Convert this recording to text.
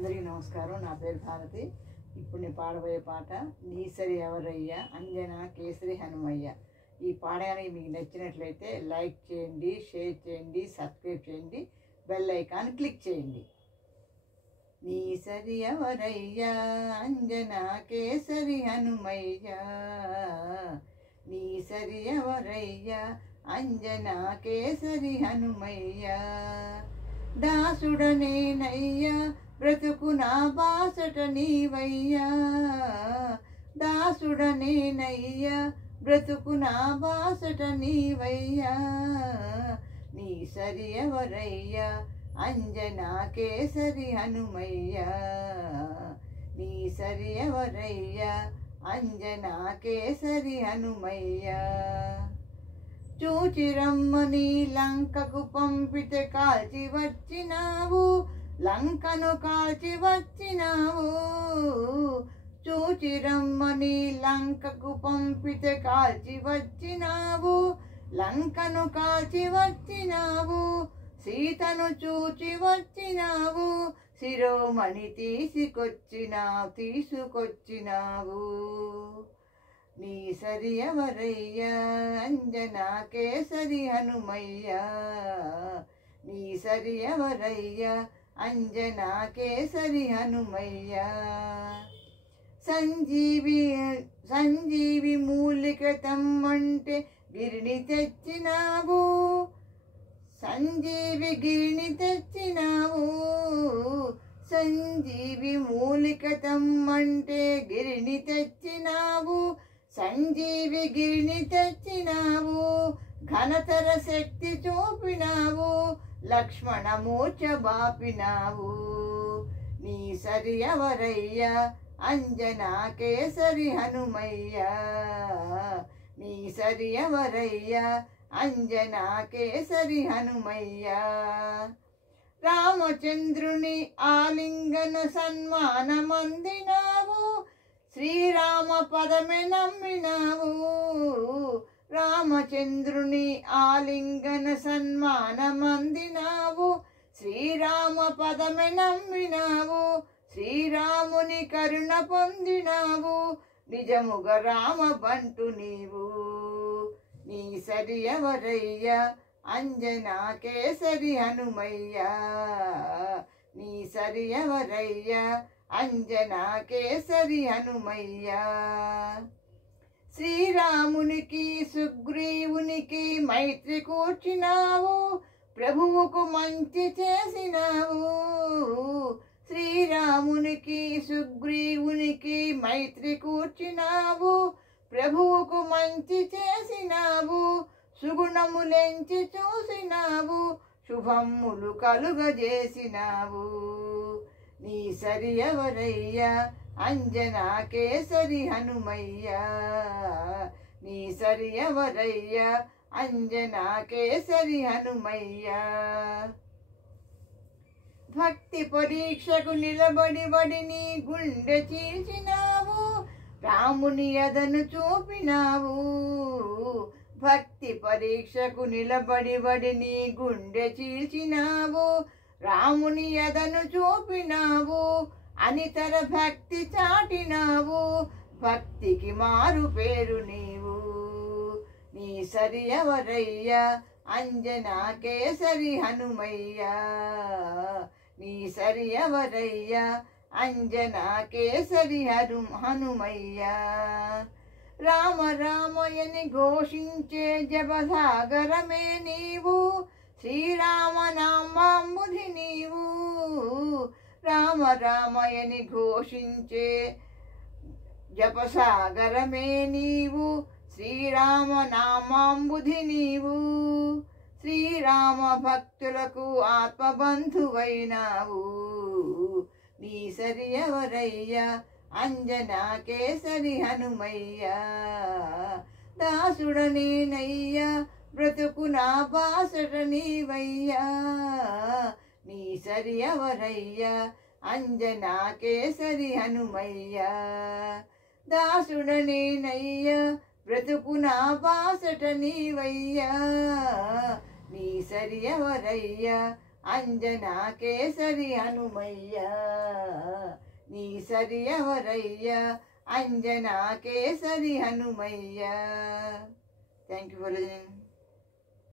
అందరికీ నమస్కారం. నా పేరు భారతి. ఇప్పుడు నేను పాడబోయే పాట నీసరి ఎవరయ్య అంజన కేసరి హనుమయ్య. ఈ పాట మీకు నచ్చినట్లయితే లైక్ చేయండి, షేర్ చేయండి, సబ్స్క్రైబ్ చేయండి, బెల్ ఐకాన్ క్లిక్ చేయండి. నీసరి ఎవరయ్య అంజన కేసరి హనుమయ్య, నీసరి ఎవరయ్య అంజన కేసరి హనుమయ్య. దాసుడనేనయ్యా బ్రతుకు నా బాసట నీవయ్యా, దాసుడనేనయ్యా బ్రతుకు నా బాసట నీవయ్యా. నీ సరి ఎవరయ్యా అంజనా కేసరి హనుమయ్యా, నీ సరి ఎవరయ్యా అంజనా కేసరి హనుమయ్యా. చూచి రమ్మని లంకకు పంపితే కాల్చి వచ్చినావు, లంకను కాల్చి వచ్చినావు. చూచి రమ్మని లంకకు పంపితే కాల్చి వచ్చినావు, లంకను కాల్చి వచ్చినావు. సీతను చూచి వచ్చినావు, శిరోమణి తీసుకొచ్చినావు. నీ సరి ఎవరయ్యా అంజనా కేసరి హనుమయ్యా, నీ సరి ఎవరయ్యా అంజనా కేసరి హనుమయ్యా. సంజీవి మూలిక తెమ్మంటే గిరిని తెచ్చినావు, సంజీవి గిరిని తెచ్చినావు. సంజీవి మూలిక తెమ్మంటే గిరిని తెచ్చినావు, సంజీవి గిరిని తెచ్చినావు. ఘనతర శక్తి చూపినావు, లక్ష్మణ మూర్ఛ బాపినావు. నీ సరి ఎవరయ్యా అంజనా కేసరి హనుమయ్యా, నీ సరి ఎవరయ్యా అంజనా కేసరి హనుమయ్యా. రామచంద్రుని ఆలింగన సన్మానమందినావు, శ్రీరామ పదమే నమ్మినావు. రామచంద్రుని ఆలింగన సన్మానమందినావు, శ్రీరామ పదమే నమ్మినావు. శ్రీరాముని కరుణ పొందినావు, నిజముగా రామ బంటు నీవు. నీ సరి ఎవరయ్యా అంజనా కేసరి హనుమయ్యా, నీ సరి ఎవరయ్యా అంజనా కేసరి హనుమయ్యా. శ్రీరామునికి సుగ్రీవునికి మైత్రి కూర్చినావు, ప్రభువుకు మంచి చేసినావు. శ్రీరామునికి సుగ్రీవునికి మైత్రి కూర్చినావు, ప్రభువుకు మంచి చేసినావు. సుగుణములెంచి చూసినావు, శుభములు కలుగజేసినావు. నీ సరి ఎవరయ్యా అంజనా కేసరి హనుమయ్యా, నీ సరి ఎవరయ్యా అంజనా కేసరి హనుమయ్యా. భక్తి పరీక్షకు నిలబడి నీ గుండె చీల్చినావు, రాముని యదను చూపినావు. భక్తి పరీక్షకు నిలబడి నీ గుండె చీల్చినావు, రాముని యదను చూపినావు. అనితర భక్తి చాటినావు, భక్తికి మారు పేరు నీవు. నీ సరి ఎవరయ్యా అంజనా కేసరి హనుమయ్యా, నీ సరి ఎవరయ్యా అంజనా కేసరి హనుమయ్యా. రామ రామయని ఘోషించే జపసాగరమే నీవు, శ్రీరామ నామాంబుధి నీవు. రామ రామయని ఘోషించే జపసాగరమే నీవు, శ్రీరామ నామాంబుధి నీవు. శ్రీరామ భక్తులకు ఆత్మబంధువైనావు. నీ సరి ఎవరయ్యా అంజనా కేసరి హనుమయ్యా. దాసుడనేనయ్యా బ్రతుకు నా బాసట నీవయ్యా, నీ సరి ఎవరయ్యా అంజనా కేసరి హనుమయ్యా. దాసుడనేనయ్యా బ్రతుకు నా బాసట నీవయ్యా, నీ సరి ఎవరయ్యా అంజనా కేసరి హనుమయ్య. నీ సరి ఎవరయ్యా Anjana kesari Hanumayya. Thank you for listening.